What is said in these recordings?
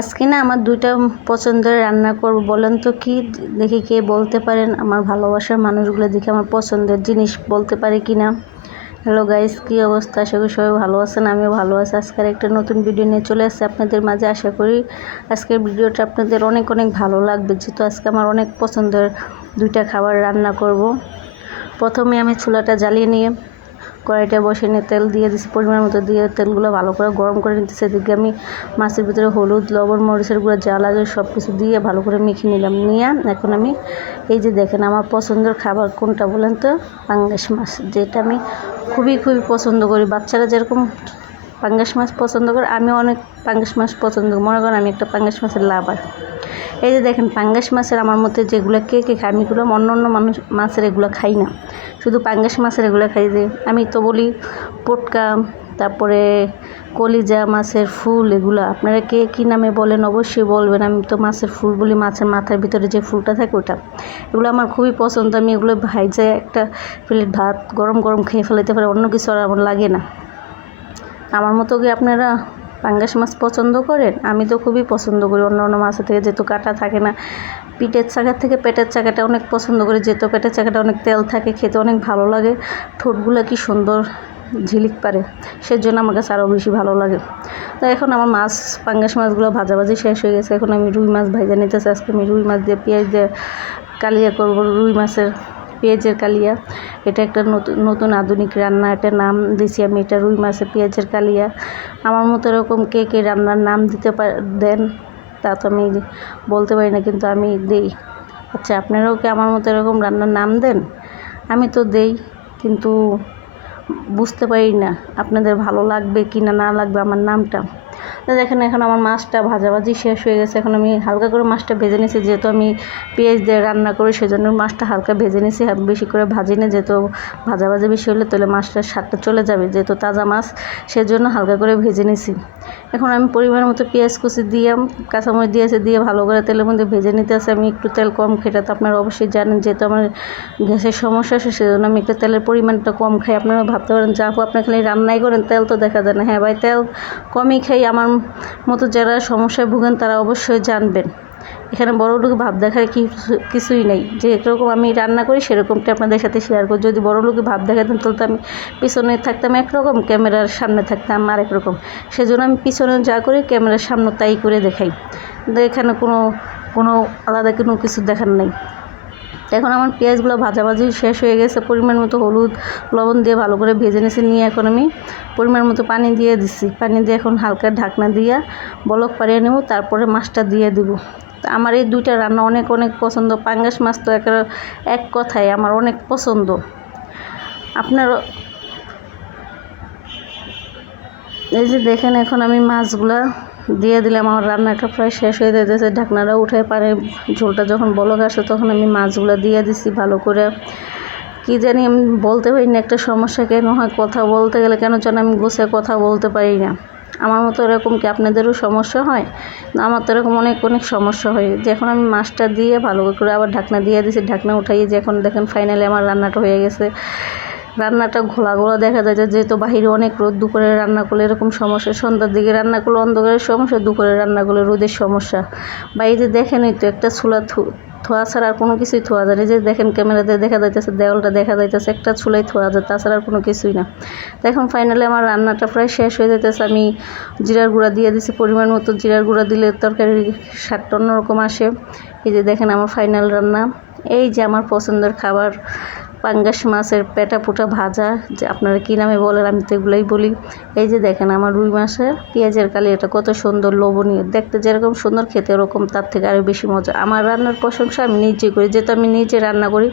আজকে না আমার দুইটা পছন্দের রান্না করব। বলেন তো কি, দেখি কে বলতে পারেন। আমার ভালোবাসার মানুষগুলো দেখে আমার পছন্দের জিনিস বলতে পারে কি না। হ্যালো গাইস, কী অবস্থা? আশা করি সবাই ভালো আছেন, আমিও ভালো আছি। আজকের একটা নতুন ভিডিও নিয়ে চলে আসছে আপনাদের মাঝে। আশা করি আজকের ভিডিওটা আপনাদের অনেক অনেক ভালো লাগবে, যেহেতু আজকে আমার অনেক পছন্দের দুইটা খাবার রান্না করব। প্রথমে আমি চুলাটা জ্বালিয়ে নিয়ে কড়াইটা বসে নিয়ে তেল দিয়ে দিচ্ছি পরিমাণ মতো, দিয়ে তেলগুলো ভালো করে গরম করে নিতেছি। এদিকে আমি মাছের ভিতরে হলুদ, লবণ, মরিচের গুঁড়া, যা লাগে সব কিছু দিয়ে ভালো করে মেখে নিলাম। নিয়ে এখন আমি এই যে দেখেন আমার পছন্দের খাবার কোনটা বলেন তো, পাঙ্গাস মাছ, যেটা আমি খুবই পছন্দ করি। বাচ্চারা যেরকম পাঙ্গাস মাছ পছন্দ করে, আমি অনেক পাঙ্গাস মাছ পছন্দ করি। মনে করেন আমি একটা পাঙ্গাস মাছের লাভার। এই যে দেখেন পাঙ্গাস মাছের আমার মধ্যে যেগুলো কে খায়, আমি এগুলো অন্য মাছের এগুলো খাই না, শুধু পাঙ্গাস মাছের এগুলো খাই। যে আমি তো বলি পটকা, তারপরে কলিজা, মাছের ফুল, এগুলো আপনারা কে কী নামে বলেন অবশ্যই বলবেন। আমি তো মাছের ফুল বলি, মাছের মাথার ভিতরে যে ফুলটা থাকে ওটা। এগুলো আমার খুবই পছন্দ। আমি এগুলো ভাইজে একটা প্লেট ভাত গরম গরম খেয়ে ফেলাতে পারে, অন্য কিছু আর আমার লাগে না। আমার মতো কি আপনারা পাঙ্গাস মাছ পছন্দ করেন? আমি তো খুবই পছন্দ করি অন্য মাছের থেকে, যেহেতু কাঁটা থাকে না। পিঠের চাকার থেকে পেটের চাকাটা অনেক পছন্দ করি, যেহেতু পেটের চাকাটা অনেক তেল থাকে, খেতে অনেক ভালো লাগে। ঠোঁটগুলো কি সুন্দর ঝিলিক পারে, সেজন্য আমার কাছে আরও বেশি ভালো লাগে। তো এখন আমার পাঙ্গাস মাছগুলো ভাজাভাজি শেষ হয়ে গেছে। এখন আমি রুই মাছ ভাজা নিতেছি। আজকে আমি রুই মাছ দিয়ে পেঁয়াজ দিয়ে কালিয়া করবো, রুই মাছের পেঁয়াজের কালিয়া। এটা একটা নতুন আধুনিক রান্না, এটা নাম দিছি আমি, এটা রুই মাছের পেঁয়াজের কালিয়া। আমার মতো এরকম কে রান্নার নাম দিতে দেন তা তো আমি বলতে পারি না, কিন্তু আমি দেই। আচ্ছা, আপনারাও কি আমার মতো এরকম রান্নার নাম দেন? আমি তো দেই, কিন্তু বুঝতে পারি না আপনাদের ভালো লাগবে কি না লাগবে আমার নামটা। তো দেখেন এখন আমার মাছটা ভাজাভাজি শেষ হয়ে গেছে। এখন আমি হালকা করে মাছটা ভেজে নিয়েছি, যেহেতু আমি পেঁয়াজ দিয়ে রান্না করি সেজন্য মাছটা হালকা ভেজে নিয়েছি, বেশি করে ভাজি না, যেহেতু ভাজাভাজি বেশি হলে তাহলে মাছটার স্বাদটা চলে যাবে, যেহেতু তাজা মাছ, সেজন্য হালকা করে ভেজে নিয়েছি। এখন আমি পরিমাণ মতো পেঁয়াজ কুচি দিয়ে কাঁচামরিচ দিয়েছি, দিয়ে ভালো করে তেলের মধ্যে ভেজে নিতে আছে। আমি একটু তেল কম খেতে, তো আপনারা অবশ্যই জানেন, যেহেতু আমার গ্যাসের সমস্যা আছে সেজন্য আমি একটু তেলের পরিমাণটা কম খাই। আপনারা ভাবতে পারেন যা আপু আপনি খালি রান্নাই করেন, তেল তো দেখা যায় না। হ্যাঁ ভাই, তেল কমই খাই। আমার মতো যারা সমস্যায় ভুগেন তারা অবশ্যই জানবেন। এখানে বড়লোক ভাব দেখার কিছুই নেই, যে একরকম আমি রান্না করি সেরকমটা আপনাদের সাথে শেয়ার করি। যদি বড়লোকে ভাব দেখাতেন তাহলে তো আমি পিছনে থাকতাম একরকম, ক্যামেরার সামনে থাকতাম আরেক রকম। সেজন্য আমি পিছনে যা করি ক্যামেরার সামনে তাই করে দেখাই। কিন্তু এখানে কোনো আলাদা কোনো কিছু দেখার নেই। এখন আমার পেঁয়াজগুলো ভাজাভাজি শেষ হয়ে গেছে। পরিমাণ মতো হলুদ, লবণ দিয়ে ভালো করে ভেজে নিয়েছি। নিয়ে এখন আমি পরিমাণ মতো পানি দিয়ে দিচ্ছি। পানি দিয়ে এখন হালকা ঢাকনা দিয়ে বলক পাড়িয়ে নেব, তারপরে মাছটা দিয়ে দিব। তো আমার এই দুইটা রান্না অনেক পছন্দ। পাঙ্গাস মাছ তো এক কথায় আমার অনেক পছন্দ। আপনার এই যে দেখেন এখন আমি মাছগুলা দিয়ে দিলাম। আমার রান্নাটা প্রায় শেষ হয়ে যেতেছে। ঢাকনাটা উঠে পারে ঝোলটা যখন বলক আসে তখন আমি মাছগুলো দিয়ে দিছি ভালো করে। কি জানি আমি বলতে পারি না, একটা সমস্যা কেন হয়, কথা বলতে গেলে কেন যেন আমি গুছিয়ে কথা বলতে পারি না। আমার মতো এরকম কি আপনাদেরও সমস্যা হয়? আমার তো এরকম অনেক সমস্যা হয়। যে এখন আমি মাছটা দিয়ে ভালো করে আবার ঢাকনা দিয়ে দিছি। ঢাকনা উঠাইয়ে যে এখন দেখেন ফাইনালি আমার রান্নাটা হয়ে গেছে। রান্নাটা ঘোলা দেখা যায়, যেহেতু বাহিরে অনেক রোদ। দুপুরে রান্না করলে এরকম সমস্যা, সন্ধ্যার দিকে রান্না করলে অন্ধকারের সমস্যা, দুপুরে রান্না করলে রোদের সমস্যা। বাইরে দেখেনই তো, একটা চুলা ধোয়া ছাড়া আর কোনো কিছুই ধোয়া যায় না। যে দেখেন ক্যামেরাতে দেখা যাইতেছে, দেওয়ালটা দেখা যাইতেছে, একটা চুলাই ধোয়া যায়, তাছাড়া আর কোনো কিছুই না। তো এখন ফাইনালি আমার রান্নাটা প্রায় শেষ হয়ে যেতেছে। আমি জিরার গুঁড়া দিয়ে দিছি পরিমাণ মতো। জিরার গুঁড়া দিলে তরকারির স্বাদটা অন্যরকম আসে। এই যে দেখেন আমার ফাইনাল রান্না। এই যে আমার পছন্দের খাবার পাঙ্গাস মাছের পেটা পুটা ভাজা, যে আপনারা কী নামে বলেন, আমি তো এগুলোই বলি। এই যে দেখেন আমার রুই মাছের পেঁয়াজের কালিয়াটা কত সুন্দর, লোভনীয় দেখতে, যেরকম সুন্দর খেতে ওরকম তার থেকে আরও বেশি মজা। আমার রান্নার প্রশংসা আমি নিজে করি, যেহেতু আমি নিজে রান্না করি,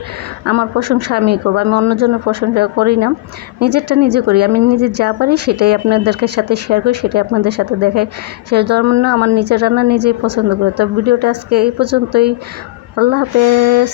আমার প্রশংসা আমি করবো। আমি অন্যজনের প্রশংসা করি না, নিজেরটা নিজে করি। আমি নিজে যা পারি সেটাই আপনাদেরকে সাথে শেয়ার করি, সেটাই আপনাদের সাথে দেখাই। সেই জন্য আমার নিজের রান্না নিজেই পছন্দ করি। তো ভিডিওটা আজকে এই পর্যন্তই। আল্লাহ হাফেজ।